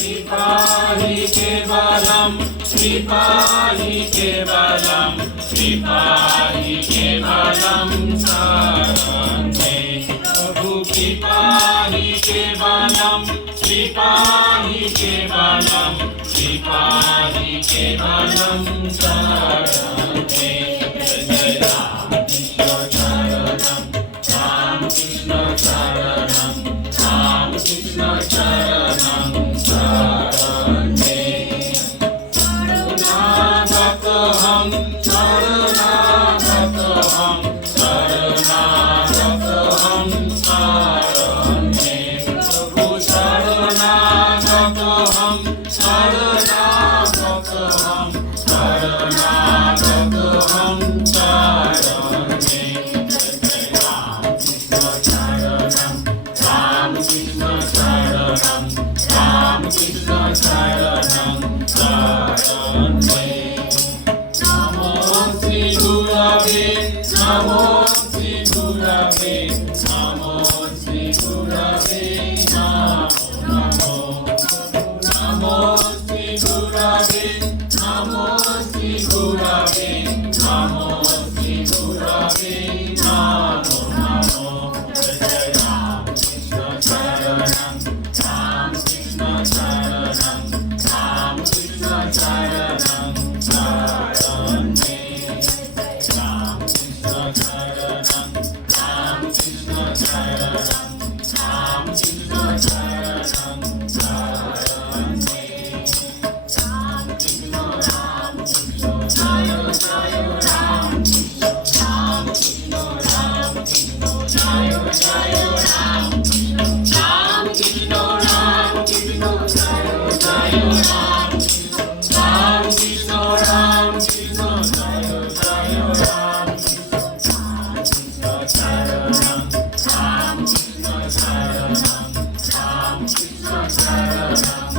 श्रीपाहि केवलं श्रीपाहि केवलं श्रीपाहि केवलं शरणे प्रभु कृपाहि केवलं श्रीपाहि केवलं श्रीपाहि केवलं शरणे जय राम कृष्ण शरणं राम कृष्ण शरणं शरणे शरणागतहं शरणागतहं शरणागतहं शरणे प्रभु शरणागतहं शरणागतहं शरणागतहं शरणे Krishna Sharanam, Ram Krishna Sharanam, Sharane. Namo Sri Gurave, Namo Sri Gurave, Namo Sri Gurave, Namo Namo Sri Gurave, Namo Sri Gurave, Namo Sri Gurave, Namo Namo. Sharanam, Ram Krishna Sharanam, Ram Krishna Sharanam, Sharane. Ram Krishna Sharanam, Ram Krishna Sharanam, Ram Krishna Sharanam, Sharane. Ram Krishna Ram Krishna Jaya Jaya Ram Krishna Ram Krishna Ram Krishna Jaya Jaya Ram Krishna Ram Krishna Ram Krishna Jaya Jaya Ram Krishna Ram Krishna Ram Krishna Jaya Jaya Ram Krishna Sharanam Ram Krishna Sharanam Ram Krishna Sharanam